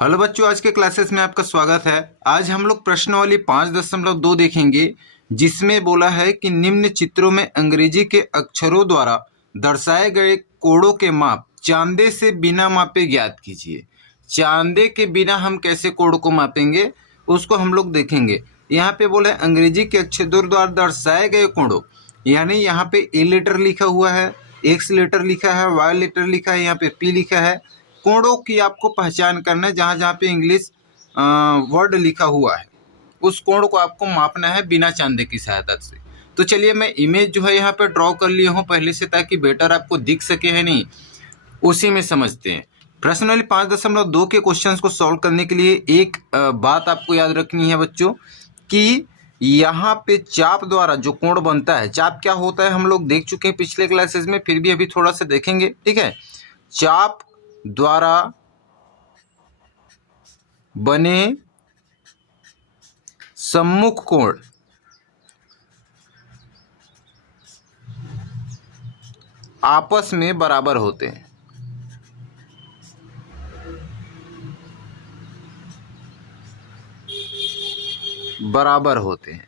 Hello बच्चों, आज के क्लासेस में आपका स्वागत है। आज हम लोग प्रश्नावली 5.2 देखेंगे, जिसमें बोला है कि निम्न चित्रों में अंग्रेजी के अक्षरों द्वारा दर्शाए गए कोड़ों के माप चांदे से बिना मापे ज्ञात कीजिए। चांदे के बिना हम कैसे कोड़ को मापेंगे उसको हम लोग देखेंगे। यहाँ पे बोला है अंग्रेजी के अक्षरों द्वारा दर्शाए गए कोड़ों, यानी यहाँ पे ए लेटर लिखा हुआ है, एक्स लेटर लिखा है, वाई लेटर लिखा है, यहाँ पे पी लिखा है। कोड़ों की आपको पहचान करना है, जहाँ जहाँ पे इंग्लिश वर्ड लिखा हुआ है उस कोण को आपको मापना है बिना चांदे की सहायता से। तो चलिए मैं इमेज जो है यहाँ पे ड्रॉ कर लिया हूँ पहले से, ताकि बेटर आपको दिख सके है नहीं, उसी में समझते हैं। प्रश्नावली 5.2 के क्वेश्चंस को सॉल्व करने के लिए एक बात आपको याद रखनी है बच्चों, कि यहाँ पे चाप द्वारा जो कोण बनता है, चाप क्या होता है हम लोग देख चुके हैं पिछले क्लासेस में, फिर भी अभी थोड़ा सा देखेंगे, ठीक है। चाप द्वारा बने सम्मुख कोण आपस में बराबर होते हैं। बराबर होते हैं,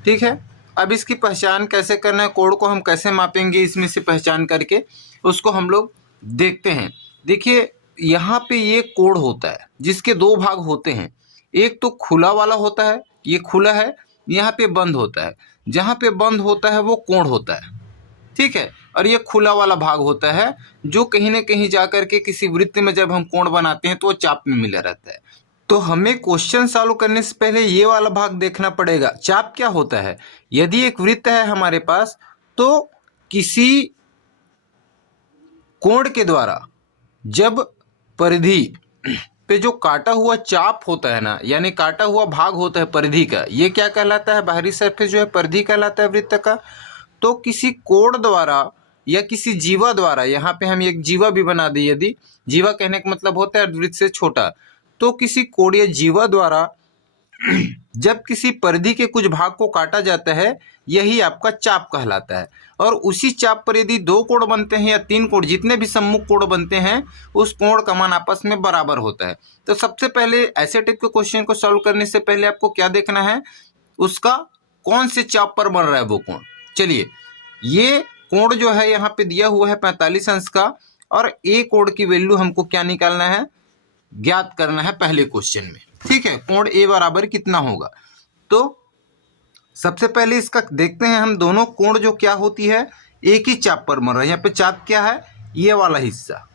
ठीक है। अब इसकी पहचान कैसे करना है, कोण को हम कैसे मापेंगे, इसमें से पहचान करके उसको हम लोग देखते हैं। देखिए यहाँ पे ये कोण होता है जिसके दो भाग होते हैं, एक तो खुला वाला होता है, ये खुला है, यहाँ पे बंद होता है, जहाँ पे बंद होता है वो कोण होता है, ठीक है। और ये खुला वाला भाग होता है जो कहीं ना कहीं जाकर के किसी वृत्त में जब हम कोण बनाते हैं तो वो चाप में मिला रहता है। तो हमें क्वेश्चन सॉल्व करने से पहले ये वाला भाग देखना पड़ेगा, चाप क्या होता है। यदि एक वृत्त है हमारे पास, तो किसी कोण के द्वारा जब परिधि पे जो काटा हुआ चाप होता है ना, यानी काटा हुआ भाग होता है परिधि का, ये क्या कहलाता है, बाहरी सरफेस जो है परिधि कहलाता है वृत्त का। तो किसी कोण द्वारा या किसी जीवा द्वारा, यहाँ पे हम एक जीवा भी बना दें, यदि जीवा कहने का मतलब होता है वृत्त से छोटा, तो किसी कोण या जीवा द्वारा जब किसी परिधि के कुछ भाग को काटा जाता है, यही आपका चाप कहलाता है। और उसी चाप पर यदि दो कोण बनते हैं या तीन कोण, जितने भी सम्मुख कोण बनते हैं, उस कोण का मान आपस में बराबर होता है। तो सबसे पहले ऐसे टाइप के क्वेश्चन को सॉल्व करने से पहले आपको क्या देखना है, उसका कौन से चाप पर बन रहा है वो कोण। चलिए, ये कोण जो है यहाँ पे दिया हुआ है 45 अंश का, और ए कोण की वैल्यू हमको क्या निकालना है, ज्ञात करना है पहले क्वेश्चन में, ठीक है। कोण ए बराबर कितना होगा, तो सबसे पहले इसका देखते हैं हम, दोनों कोण जो क्या होती है एक ही चाप पर बन रहा है। यहाँ पे चाप क्या है, ये वाला हिस्सा,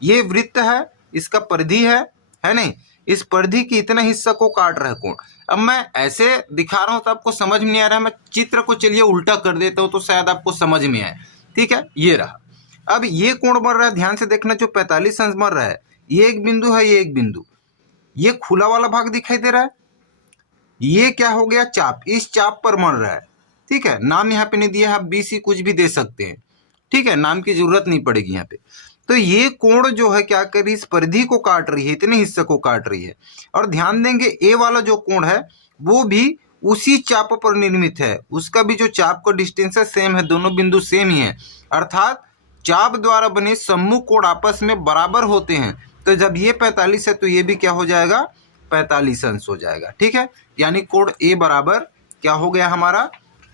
ये वृत्त है, इसका परिधि है नहीं, इस परिधि की इतना हिस्सा को काट रहा है कोण। अब मैं ऐसे दिखा रहा हूं तो आपको समझ में नहीं आ रहा है, मैं चित्र को चलिए उल्टा कर देता हूं तो शायद आपको समझ में आए, ठीक है। ये रहा, अब ये कोण बन रहा है, ध्यान से देखना, जो 45 अंश बन रहा है, ये एक बिंदु है, ये एक बिंदु, ये खुला वाला भाग दिखाई दे रहा है, ये क्या हो गया, चाप, इस चाप पर बन रहा है, ठीक है। नाम यहाँ पे नहीं दिया है, आप बी सी कुछ भी दे सकते हैं, ठीक है, नाम की जरूरत नहीं पड़ेगी यहाँ पे। तो ये कोण जो है क्या कर रही है, इस परिधि को काट रही है, इतने हिस्से को काट रही है। और ध्यान देंगे ए वाला जो कोण है वो भी उसी चाप पर निर्मित है, उसका भी जो चाप का डिस्टेंस है सेम है, दोनों बिंदु सेम ही है, अर्थात चाप द्वारा बने सम्मुख कोण आपस में बराबर होते हैं। तो जब ये 45 है तो ये भी क्या हो जाएगा, 45 अंश हो जाएगा, ठीक है। यानी कोण ए बराबर क्या हो गया हमारा,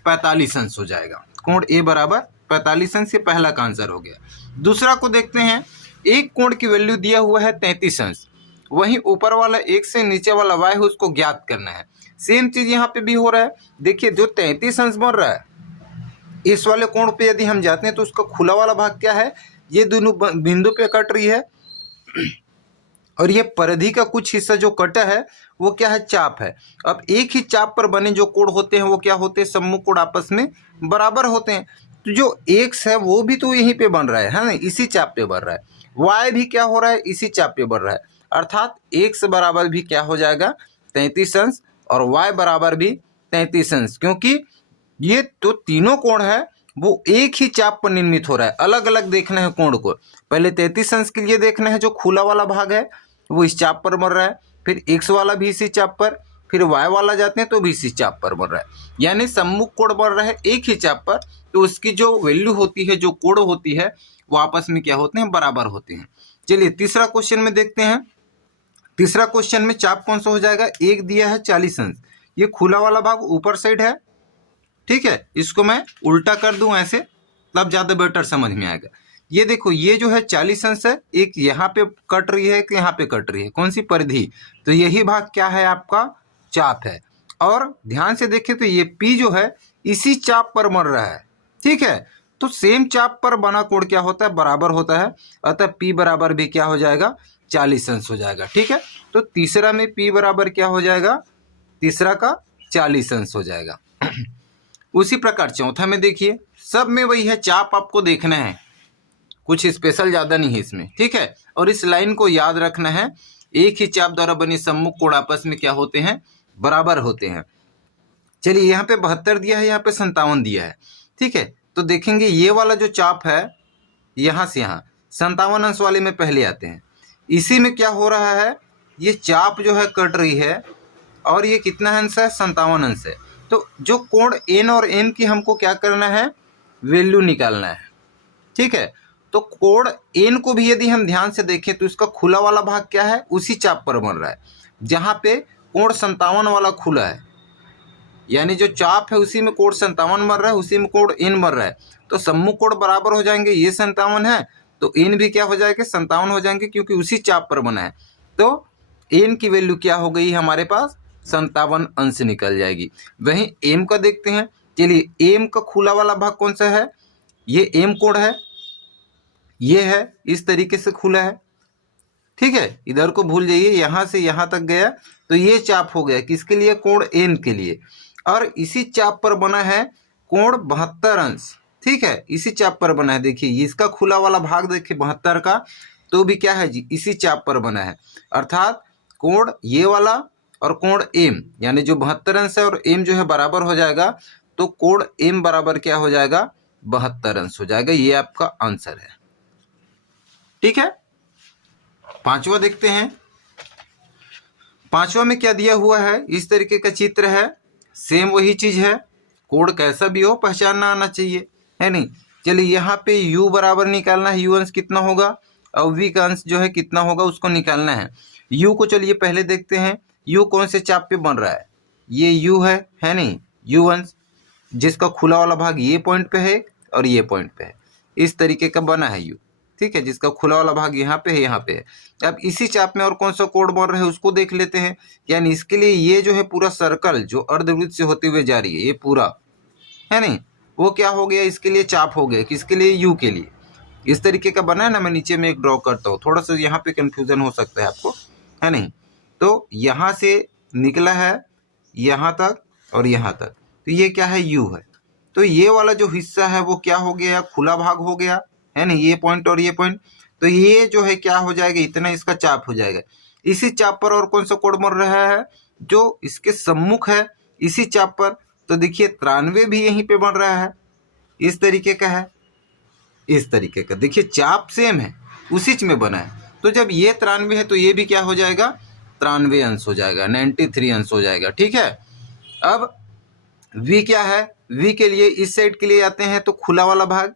45 अंश हो जाएगा। कोण ए बराबर 45 अंश, से पहला का आंसर हो गया। दूसरा को देखते हैं, एक कोण की वैल्यू दिया हुआ है 33 अंश, वहीं ऊपर वाला एक से नीचे वाला y है उसको ज्ञात करना है। सेम चीज यहाँ पे भी हो रहा है। देखिए जो 33 अंश बन रहा है, इस वाले कोण पे यदि हम जाते हैं तो उसका खुला वाला भाग क्या है, ये दोनों बिंदु पे कट रही है, और ये परिधि का कुछ हिस्सा जो कटा है वो क्या है, चाप है। अब एक ही चाप पर बने जो कोण होते हैं वो क्या होते हैं, सम्मुख कोण आपस में बराबर होते हैं। तो जो एक्स है वो भी तो यहीं पे बन रहा है ना, इसी चाप पे बन रहा है। वाई भी क्या हो रहा है, इसी चाप पे बन रहा है, अर्थात एक्स बराबर भी क्या हो जाएगा, 33 अंश, और वाई बराबर भी 33 अंश, क्योंकि ये तो तीनों कोण है वो एक ही चाप पर निर्मित हो रहा है। अलग अलग देखना है कोण को, पहले 33 अंश के लिए देखना है, जो खुला वाला भाग है वो इस चाप पर बन रहा है, फिर एक्स वाला भी इसी चाप पर, फिर वाई वाला जाते हैं तो भी इसी चाप पर बन रहा है, यानी सम्मुख कोण बन रहा है एक ही चाप पर। तो उसकी जो वैल्यू होती है, जो कोण होती है, वो आपस में क्या होते हैं, बराबर होते हैं। चलिए तीसरा क्वेश्चन में देखते हैं, तीसरा क्वेश्चन में चाप कौन सा हो जाएगा, एक दिया है 40 अंश, ये खुला वाला भाग ऊपर साइड है, ठीक है, इसको मैं उल्टा कर दूं ऐसे, तब ज्यादा बेटर समझ में आएगा। ये देखो, ये जो है 40 अंश है, एक यहाँ पे कट रही है, एक यहाँ पे कट रही है, कौन सी, परिधि, तो यही भाग क्या है आपका, चाप है। और ध्यान से देखें तो ये P जो है इसी चाप पर बन रहा है, ठीक है, तो सेम चाप पर बना कोण क्या होता है, बराबर होता है, अतः P बराबर भी क्या हो जाएगा, 40 अंश हो जाएगा, ठीक है। तो तीसरा में P बराबर क्या हो जाएगा, तीसरा का 40 अंश हो जाएगा। उसी प्रकार चौथा में देखिए, सब में वही है, चाप आपको देखना है, कुछ स्पेशल ज्यादा नहीं है इसमें, ठीक है। और इस लाइन को याद रखना है, एक ही चाप द्वारा बने सम्मुख कोण आपस में क्या होते हैं, बराबर होते हैं। चलिए, यहाँ पे 72 दिया है, यहाँ पे 57 दिया है, ठीक है। तो देखेंगे ये वाला जो चाप है, यहाँ से यहाँ 57 अंश वाले में पहले आते हैं। इसी में क्या हो रहा है, ये चाप जो है कट रही है, और ये कितना अंश है, 57 अंश है। तो जो कोण N और M की हमको क्या करना है, वैल्यू निकालना है, ठीक है। तो कोण N को भी यदि हम ध्यान से देखें तो इसका खुला वाला भाग क्या है, उसी चाप पर बन रहा है, जहाँ पे कोण 57 वाला खुला है, यानी जो चाप है उसी में कोण 57 बन रहा है, उसी में कोण N बन रहा है, तो सम्मुख कोण बराबर हो जाएंगे, ये 57 है तो N भी क्या हो जाएगा, 57 हो जाएंगे, क्योंकि उसी चाप पर बना है। तो N की वैल्यू क्या हो गई हमारे पास, 57 अंश निकल जाएगी। वहीं M का देखते हैं, चलिए M का खुला वाला भाग कौन सा है, ये M कोण है, ये है, इस तरीके से खुला है, ठीक है, इधर को भूल जाइए, यहां से यहां तक गया तो ये चाप हो गया, किसके लिए, कोण N के लिए। और इसी चाप पर बना है कोण 72 अंश, ठीक है, इसी चाप पर बना है। देखिए इसका खुला वाला भाग देखिए 72 का, तो भी क्या है जी, इसी चाप पर बना है, अर्थात कोण ये वाला और कोण M, यानी जो 72 अंश है और M जो है बराबर हो जाएगा, तो कोण M बराबर क्या हो जाएगा, 72 अंश हो जाएगा। ये आपका आंसर है, ठीक है। पांचवा देखते हैं, पांचवा में क्या दिया हुआ है, इस तरीके का चित्र है, सेम वही चीज है, कोण कैसा भी हो पहचानना आना चाहिए, है नहीं। चलिए यहाँ पे U बराबर निकालना है, U अंश कितना होगा, और V का अंश जो है कितना होगा उसको निकालना है। U को चलिए पहले देखते हैं, U कौन से चाप पे बन रहा है, ये U है नहीं, U अंश जिसका खुला वाला भाग ये पॉइंट पे है और ये पॉइंट पे है, इस तरीके का बना है U, ठीक है, जिसका खुला वाला भाग यहाँ पे है, यहाँ पे है। अब इसी चाप में और कौन सा कोण बन रहा है उसको देख लेते हैं, यानी इसके लिए ये जो है पूरा सर्कल जो अर्धवृत्त से होते हुए जा रही है, ये पूरा है नहीं, वो क्या हो गया, इसके लिए चाप हो गया, किसके लिए, U के लिए। इस तरीके का बना है ना, मैं नीचे में एक ड्रॉ करता हूँ, थोड़ा सा यहाँ पे कंफ्यूजन हो सकता है आपको, है नहीं। तो यहाँ से निकला है यहाँ तक और यहाँ तक, तो ये क्या है, U है। तो ये वाला जो हिस्सा है वो क्या हो गया, खुला भाग हो गया, है नहीं, ये पॉइंट और ये पॉइंट, तो ये जो है क्या हो जाएगा, इतना इसका चाप हो जाएगा। इसी चाप पर और कौन सा कोण बन रहा है, जो इसके सम्मुख है इसी चाप पर, तो देखिए 93 भी यहीं पे बन रहा है, इस तरीके का है, इस तरीके का, देखिए चाप सेम है, उसी में बना है। तो जब ये 93 है तो ये भी क्या हो जाएगा, 93 अंश हो जाएगा, 93 अंश हो जाएगा, ठीक है। अब V क्या है, V के लिए इस साइड के लिए आते हैं, तो खुला वाला भाग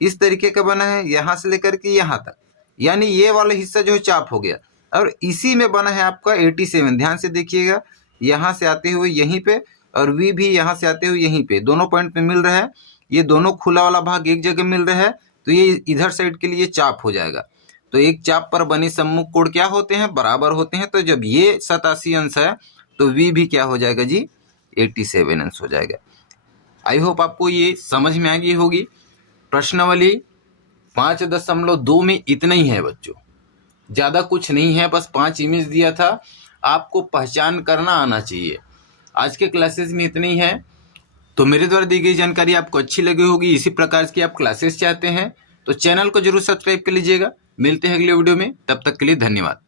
इस तरीके का बना है, यहाँ से लेकर के यहाँ तक, यानी ये वाला हिस्सा जो है चाप हो गया, और इसी में बना है आपका 87। ध्यान से देखिएगा, यहाँ से आते हुए यहीं पे और V भी यहाँ से आते हुए यहीं पे, दोनों पॉइंट पे मिल रहा है, ये दोनों खुला वाला भाग एक जगह मिल रहा है, तो ये इधर साइड के लिए चाप हो जाएगा। तो एक चाप पर बने सम्मुख कोण क्या होते हैं, बराबर होते हैं। तो जब ये 87 अंश है तो V भी क्या हो जाएगा जी, 87 अंश हो जाएगा। आई होप आपको ये समझ में आ गई होगी। प्रश्नावली 5.2 में इतना ही है बच्चों, ज्यादा कुछ नहीं है, बस 5 इमेज दिया था, आपको पहचान करना आना चाहिए। आज के क्लासेस में इतनी ही है। तो मेरे द्वारा दी गई जानकारी आपको अच्छी लगी होगी, इसी प्रकार की आप क्लासेस चाहते हैं तो चैनल को जरूर सब्सक्राइब कर लीजिएगा। मिलते हैं अगले वीडियो में, तब तक के लिए धन्यवाद।